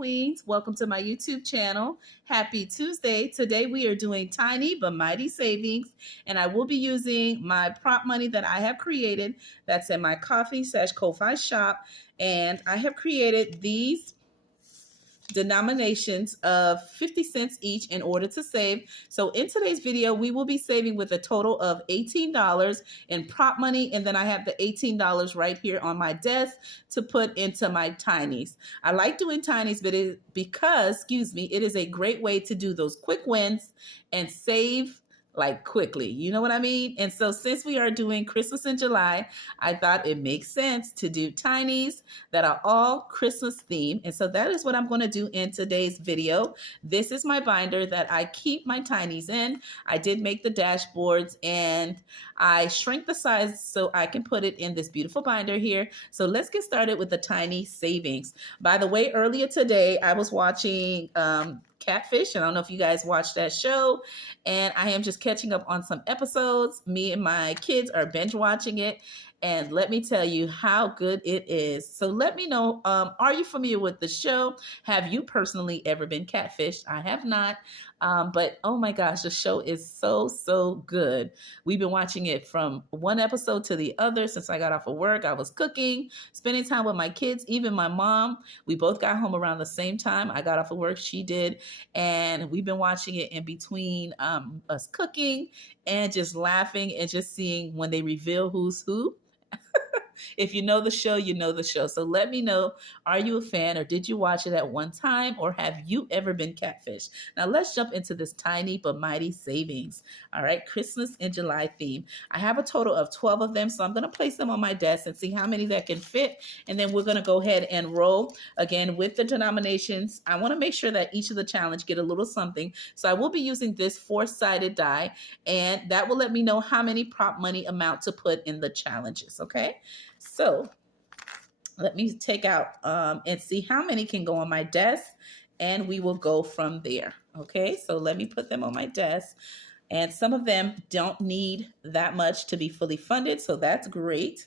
Queens. Welcome to my YouTube channel. Happy Tuesday. Today we are doing tiny but mighty savings, and I will be using my prop money that I have created. That's in my Ko-Fi shop, and I have created these denominations of 50 cents each in order to save. So in today's video, we will be saving with a total of $18 in prop money. And then I have the $18 right here on my desk to put into my tinies. I like doing tinies because it is a great way to do those quick wins and save like quickly. You know what I mean? And so since we are doing Christmas in July, I thought it makes sense to do tinies that are all Christmas themed. And so that is what I'm going to do in today's video. This is my binder that I keep my tinies in. I did make the dashboards and I shrink the size so I can put it in this beautiful binder here. So let's get started with the tiny savings. By the way, earlier today, I was watching Catfish. I don't know if you guys watched that show, and I am just catching up on some episodes. Me and my kids are binge watching it, and let me tell you how good it is. So let me know, are you familiar with the show? Have you personally ever been catfished? I have not, but oh my gosh, the show is so good. We've been watching it from one episode to the other since I got off of work. I was cooking, spending time with my kids, even my mom. We both got home around the same time. I got off of work, she did, and we've been watching it in between us cooking and just laughing and just seeing when they reveal who's who. If you know the show, you know the show. So let me know, are you a fan, or did you watch it at one time, or have you ever been catfished? Now let's jump into this tiny but mighty savings. All right, Christmas in July theme. I have a total of 12 of them, so I'm going to place them on my desk and see how many that can fit. And then we're going to go ahead and roll again with the denominations. I want to make sure that each of the challenge get a little something. So I will be using this 4-sided die, and that will let me know how many prop money amount to put in the challenges. Okay. So let me take out and see how many can go on my desk, and we will go from there. Okay, so let me put them on my desk, and some of them don't need that much to be fully funded, so that's great.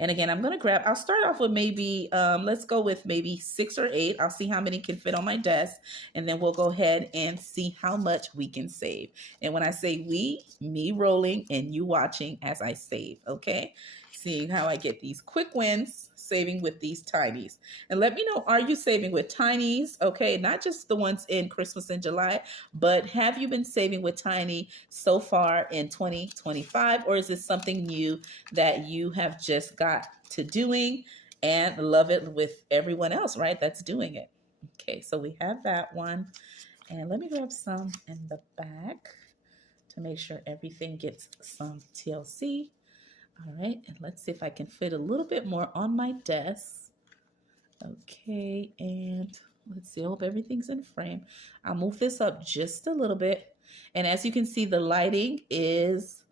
And again, I'll start off with maybe, let's go with maybe 6 or 8. I'll see how many can fit on my desk, and then we'll go ahead and see how much we can save. And when I say we, me rolling and you watching as I save, okay? Seeing how I get these quick wins saving with these tinies. And let me know, are you saving with tinies? Okay, not just the ones in Christmas in July, but have you been saving with tiny so far in 2025? Or is this something new that you have just got to doing and love it with everyone else, right? That's doing it. Okay, so we have that one. And let me grab some in the back to make sure everything gets some TLC. All right, and let's see if I can fit a little bit more on my desk. Okay, and let's see, I hope everything's in frame. I'll move this up just a little bit. And as you can see, the lighting is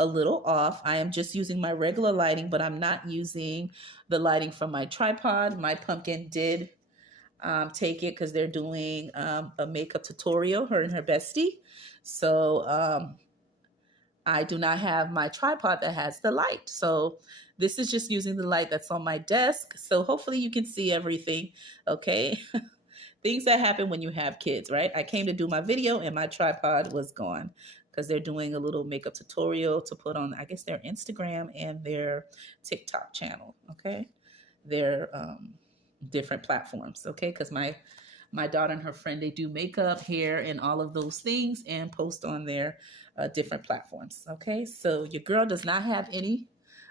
a little off. I am just using my regular lighting, but I'm not using the lighting from my tripod. My pumpkin did take it because they're doing a makeup tutorial, her and her bestie. So, I do not have my tripod that has the light. So this is just using the light that's on my desk. So hopefully you can see everything, okay? Things that happen when you have kids, right? I came to do my video and my tripod was gone because they're doing a little makeup tutorial to put on, I guess, their Instagram and their TikTok channel, okay? Their different platforms, okay? Because my daughter and her friend, they do makeup, hair, and all of those things and post on their different platforms. Okay, so your girl does not have any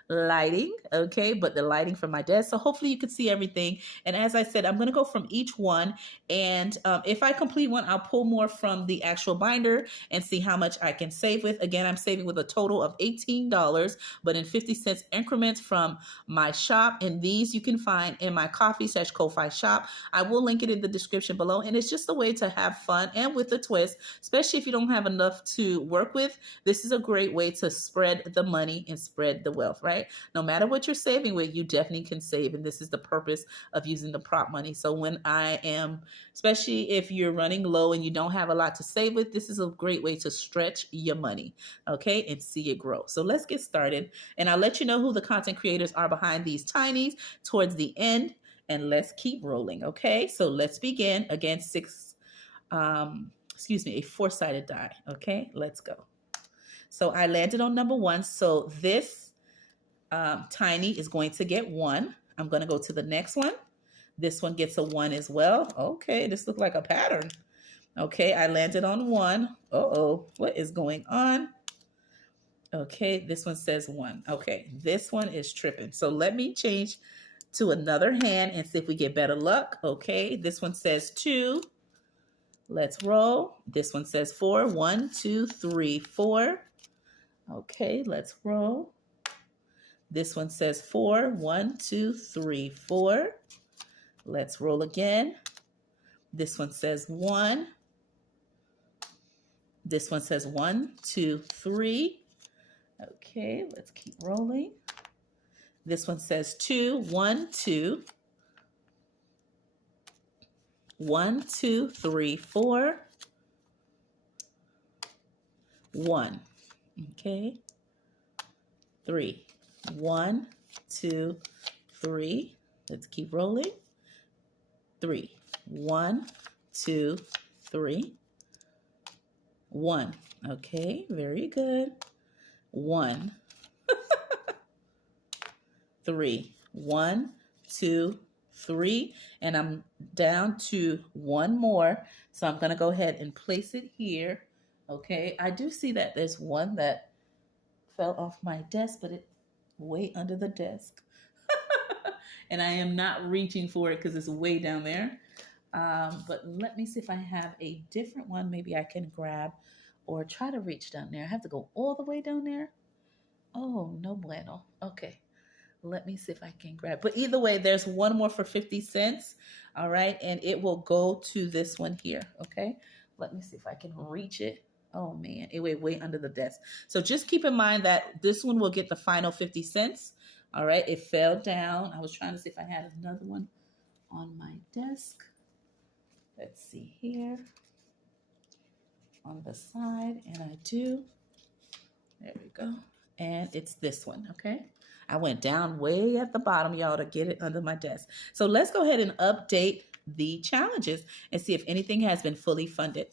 lighting, okay, but the lighting from my desk. So hopefully you can see everything. And as I said, I'm going to go from each one. And if I complete one, I'll pull more from the actual binder and see how much I can save with. Again, I'm saving with a total of $18, but in 50 cents increments from my shop. And these you can find in my Ko-Fi shop. I will link it in the description below. And it's just a way to have fun and with a twist, especially if you don't have enough to work with. This is a great way to spread the money and spread the wealth, right? No matter what you're saving with, you definitely can save. And this is the purpose of using the prop money. So when I am, especially if you're running low and you don't have a lot to save with, this is a great way to stretch your money, okay, and see it grow. So let's get started. And I'll let you know who the content creators are behind these tinies towards the end. and let's keep rolling. Okay, so let's begin. Again, a four-sided die. Okay, let's go. So I landed on number 1. So this tiny is going to get 1. I'm going to go to the next one. This one gets a 1 as well. Okay, this looks like a pattern. Okay, I landed on 1. Uh-oh, what is going on? Okay, this one says 1. Okay, this one is tripping. So let me change to another hand and see if we get better luck. Okay, this one says 2. Let's roll. This one says 4. 1, 2, 3, 4. Okay, let's roll. This one says 4. 1, 2, 3, 4. Let's roll again. This one says 1. This one says 1, 2, 3. Okay, let's keep rolling. This one says 2. 1, 2. 1, 2, 3, 4. 1. Okay. 3. 1, 2, 3. Let's keep rolling. 3. 1, 2, 3. 1. Okay, very good. 1. 3. 1, 2, 3. And I'm down to 1 more. So I'm going to go ahead and place it here. Okay, I do see that there's one that fell off my desk, but it's way under the desk. And I am not reaching for it because it's way down there. But let me see if I have a different one. Maybe I can grab or try to reach down there. I have to go all the way down there. Oh, no bueno. Okay. Let me see if I can grab. But either way, there's one more for 50 cents. All right. And it will go to this one here. Okay. Let me see if I can reach it. Oh, man. It went way under the desk. So just keep in mind that this one will get the final 50 cents. All right. It fell down. I was trying to see if I had another one on my desk. Let's see here. On the side. And I do. There we go. And it's this one. Okay. I went down way at the bottom, y'all, to get it under my desk. So let's go ahead and update the challenges and see if anything has been fully funded.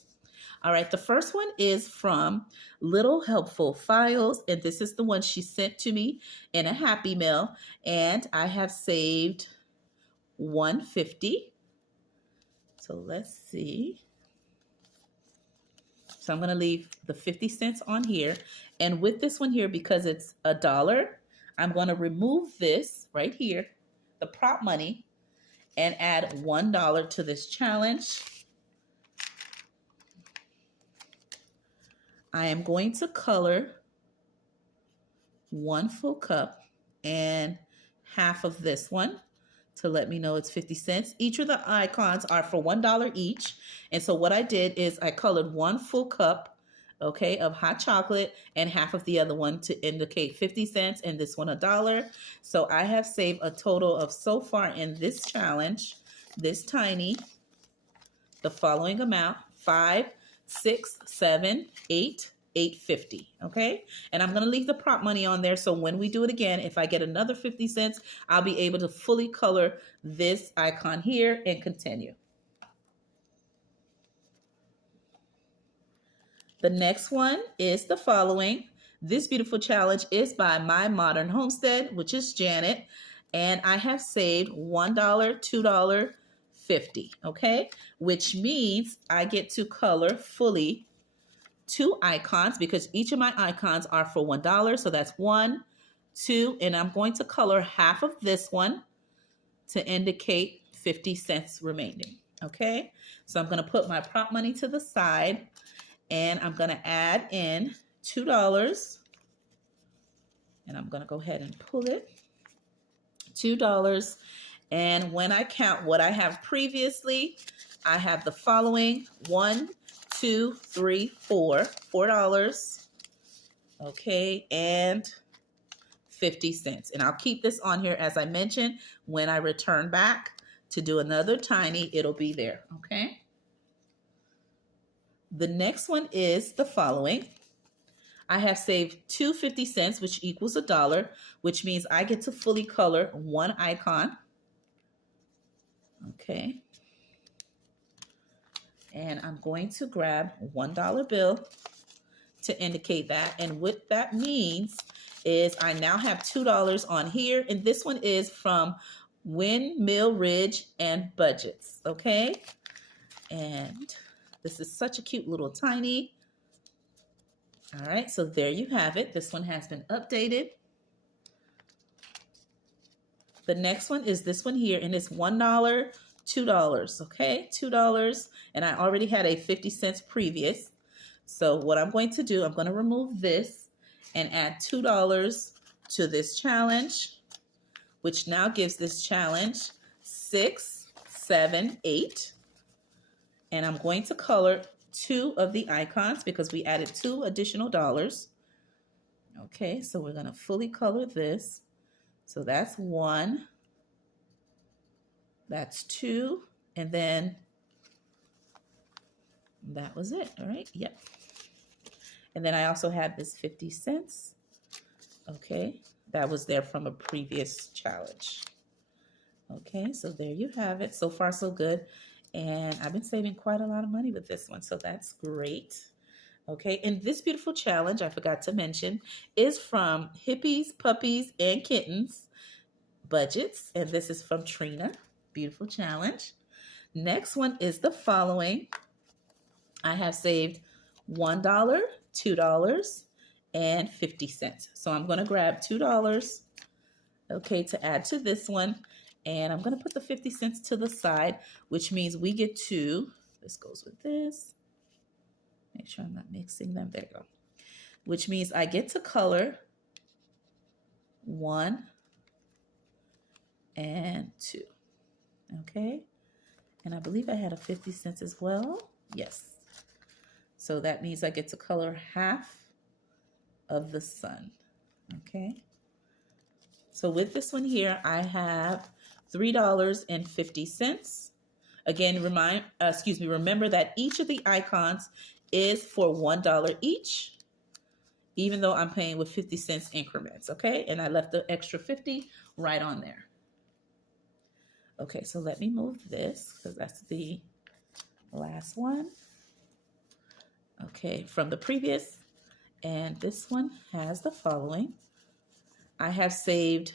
All right, the first one is from Little Helpful Files, and this is the one she sent to me in a Happy Mail, and I have saved $1.50. So let's see. So I'm going to leave the 50 cents on here, and with this one here, because it's $1, I'm going to remove this right here, the prop money, and add $1 to this challenge. I am going to color 1 full cup and half of this one to let me know it's 50 cents. Each of the icons are for $1 each. And so what I did is I colored 1 full cup, okay, of hot chocolate and half of the other one to indicate 50 cents and this one $1. So I have saved a total of, so far in this challenge, this tiny, the following amount: 5, 6, 7, 8, $8.50. Okay, and I'm going to leave the prop money on there, so when we do it again, if I get another 50 cents, I'll be able to fully color this icon here and continue. The next one is the following. This beautiful challenge is by My Modern Homestead, which is Janet, and I have saved $1, $2, $50. Okay, which means I get to color fully 2 icons because each of my icons are for $1. So that's 1, 2, and I'm going to color half of this one to indicate 50 cents remaining. Okay, so I'm going to put my prop money to the side, and I'm going to add in $2, and I'm going to go ahead and pull it. $2. And when I count what I have previously, I have the following: 1, 2, 3, 4, $4. Okay, and 50 cents. And I'll keep this on here, as I mentioned. When I return back to do another tiny, it'll be there. Okay. The next one is the following. I have saved 2 50 cents, which equals $1, which means I get to fully color 1 icon. Okay. And I'm going to grab $1 bill to indicate that. And what that means is I now have $2 on here. And this one is from Windmill Ridge and Budgets. Okay. And this is such a cute little tiny. All right. So there you have it. This one has been updated. The next one is this one here, and it's $1, $2, okay? $2, and I already had a 50 cents previous. So what I'm going to do, I'm going to remove this and add $2 to this challenge, which now gives this challenge 6, 7, 8. And I'm going to color 2 of the icons because we added 2 additional dollars. Okay, so we're going to fully color this. So that's 1, that's 2, and then that was it, all right? Yep. And then I also have this 50 cents. Okay, that was there from a previous challenge. Okay, so there you have it. So far, so good. And I've been saving quite a lot of money with this one, so that's great. Okay, and this beautiful challenge, I forgot to mention, is from Hippies, Puppies, and Kittens Budgets, and this is from Trina. Beautiful challenge. Next one is the following. I have saved $1, $2, and 50 cents. So I'm going to grab $2, okay, to add to this one, and I'm going to put the 50 cents to the side, which means we get to, this goes with this. Make sure I'm not mixing them. There you go. Which means I get to color 1 and 2. Okay. And I believe I had a 50 cents as well. Yes. So that means I get to color half of the sun. Okay. So with this one here, I have $3.50. Again, remember that each of the icons is for $1 each, even though I'm paying with 50 cents increments, okay? And I left the extra 50 right on there. Okay, so let me move this because that's the last one. Okay, from the previous, and this one has the following. I have saved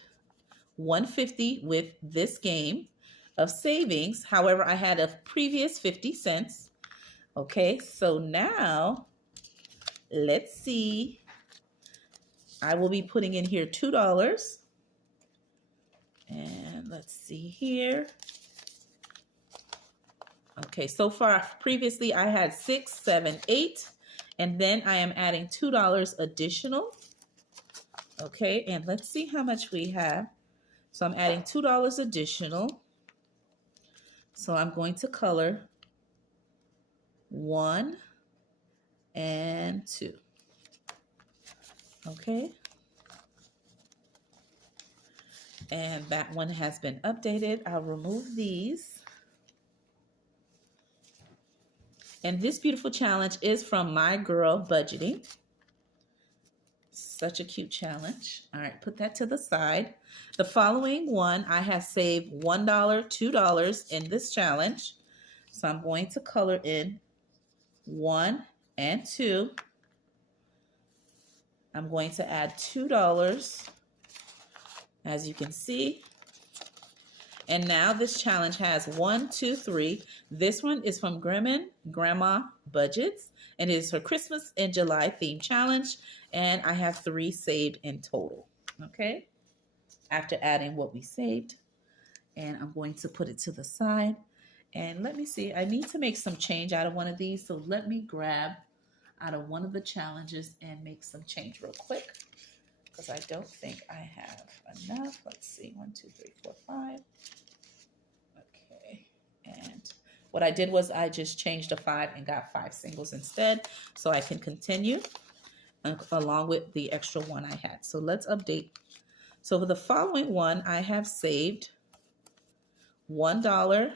$1.50 with this game of savings. However, I had a previous 50 cents. Okay, so now let's see. I will be putting in here $2. And let's see here. Okay, so far previously I had 6, 7, 8, and then I am adding $2 additional. Okay, and let's see how much we have. So I'm adding $2 additional. So I'm going to color 1 and 2. Okay. And that one has been updated. I'll remove these. And this beautiful challenge is from My Girl Budgeting. Such a cute challenge. All right, put that to the side. The following one, I have saved $1, $2 in this challenge. So I'm going to color in 1 and 2. I'm going to add $2, as you can see. And now this challenge has 1, 2, 3. This one is from Grandma Budgets, and it is her Christmas in July theme challenge. And I have 3 saved in total, okay? After adding what we saved. And I'm going to put it to the side. And let me see, I need to make some change out of one of these. So let me grab out of one of the challenges and make some change real quick, because I don't think I have enough. Let's see, 1, 2, 3, 4, 5. Okay, and what I did was I just changed a 5 and got 5 singles instead, so I can continue along with the extra one I had. So let's update. So for the following one, I have saved $1,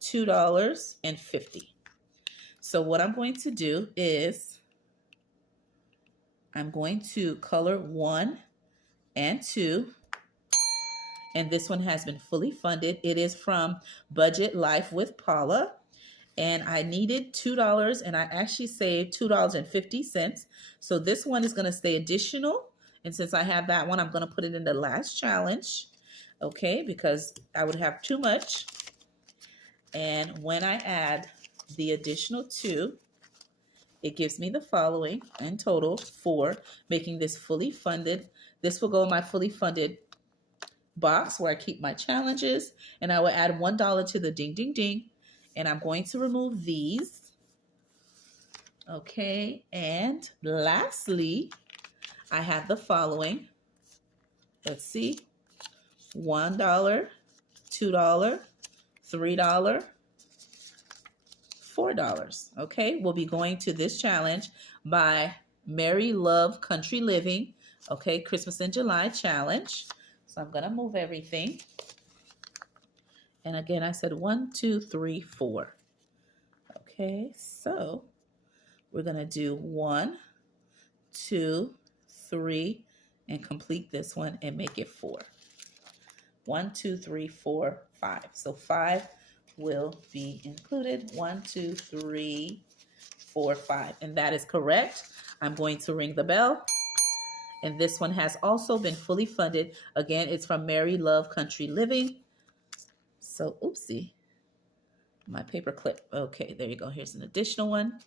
$2, and 50. So what I'm going to do is I'm going to color 1 and 2, and this one has been fully funded. It is from Budget Life with Paula, and I needed $2, and I actually saved $2.50. So this one is going to stay additional, and since I have that one, I'm going to put it in the last challenge, okay, because I would have too much. And when I add the additional 2, it gives me the following in total 4, making this fully funded. This will go in my fully funded box where I keep my challenges, and I will add $1 to the ding ding ding, and I'm going to remove these. Okay, and lastly, I have the following. Let's see, $1, $2, $3, $4. Okay, we'll be going to this challenge by Mary Love Country Living. Okay, Christmas in July challenge. So I'm gonna move everything. And again, I said 1, 2, 3, 4. Okay, so we're gonna do 1, 2, 3, and complete this one and make it 4. 1, 2, 3, 4, 5. So 5 will be included. 1, 2, 3, 4, 5. And that is correct. I'm going to ring the bell. And this one has also been fully funded. Again, it's from Mary Love Country Living. So, oopsie, my paper clip. Okay, there you go. Here's an additional one.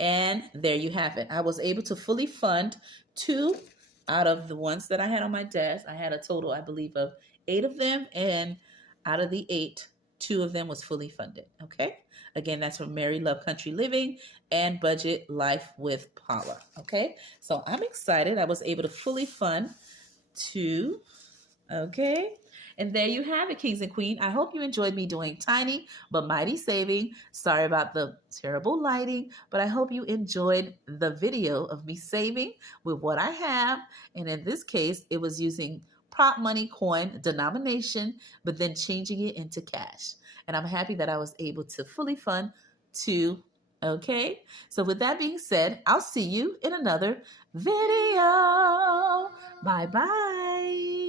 And there you have it. I was able to fully fund 2 out of the ones that I had on my desk. I had a total, I believe, of 8 of them. And out of the 8, 2 of them was fully funded. Okay. Again, that's from Mary Love Country Living and Budget Life with Paula. Okay. So I'm excited. I was able to fully fund 2. Okay. And there you have it, Kings and Queens. I hope you enjoyed me doing tiny but mighty saving. Sorry about the terrible lighting, but I hope you enjoyed the video of me saving with what I have. And in this case, it was using prop money coin denomination, but then changing it into cash. And I'm happy that I was able to fully fund 2. Okay. So with that being said, I'll see you in another video. Bye-bye.